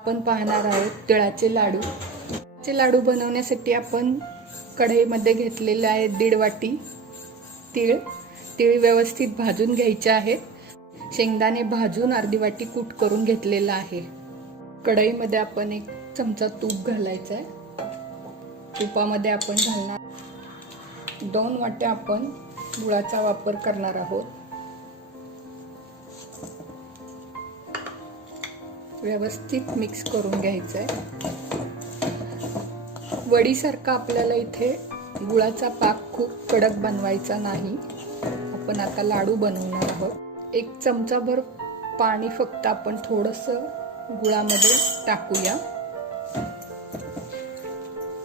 आपण पाहणार आहोत तिळाचे लाडू. तिळाचे लाडू बनवण्यासाठी आपण कढईमध्ये घेतलेले आहे दीड वाटी तीळ. तीळ व्यवस्थित भाजून घ्यायचे आहेत शेंगदाणे भाजून अर्धी वाटी कूट करून घेतलेला आहे. कढईमध्ये आपण एक चमचा तूप घालायचा आहे. तुपामध्ये आपण घालणार. दोन वाट्या आपण गुळाचा वापर करणार आहोत. व्यवस्थित मिक्स करून घ्यायचं आहे वडीसारखा आपल्याला इथे गुळाचा पाक खूप कडक बनवायचा नाही. आपण आता लाडू बनवणार आहोत. एक चमचाभर पाणी फक्त आपण थोडंसं गुळामध्ये टाकूया.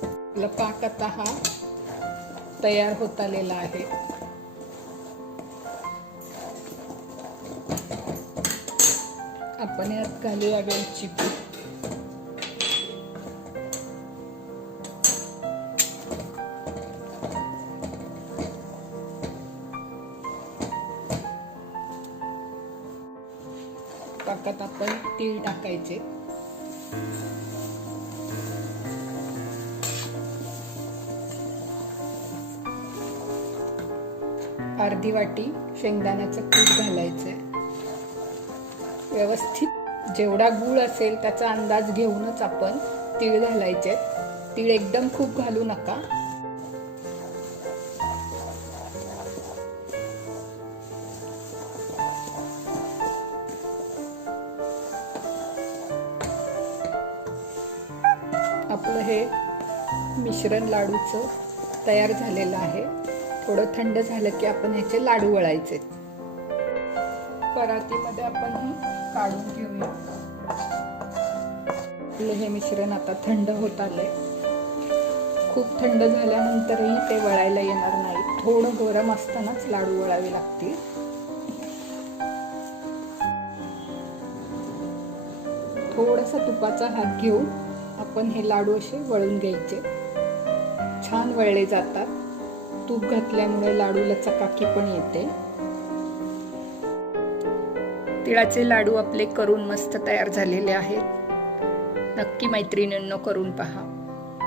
आपला पाक आता हा तयार होत आलेला आहे. आपण यात घालूया वेलची चिकू पाकात आपण तीळ टाकायचे. अर्धी वाटी शेंगदाण्याचं कूट घालायचंय. व्यवस्थित जेवढा गूळ असेल त्याचा अंदाज घेऊनच आपण तीळ घालायचे. तीळ एकदम खूप घालू नका. आपलं हे मिश्रण लाडूचं तयार झालेलं आहे. थोडं थंड झालं की आपण ह्याचे लाडू वळायचे. परातीमध्ये आपण ही काढून घेऊया. आपलं हे मिश्रण आता थंड होत आलंय. खूप थंड झाल्यानंतरही ते वळायला येणार नाही. थोडं गरम असतानाच लाडू वळावे लागतील. थोडासा तुपाचा हात घेऊन आपण हे लाडू असे वळून घ्यायचे. छान वळले जातात. तूप घातल्यामुळे लाडूला चकाकी पण येते. तिळाचे लाडू आपले करून मस्त तयार झालेले आहेत. नक्की मैत्रिणींनो करून पहा.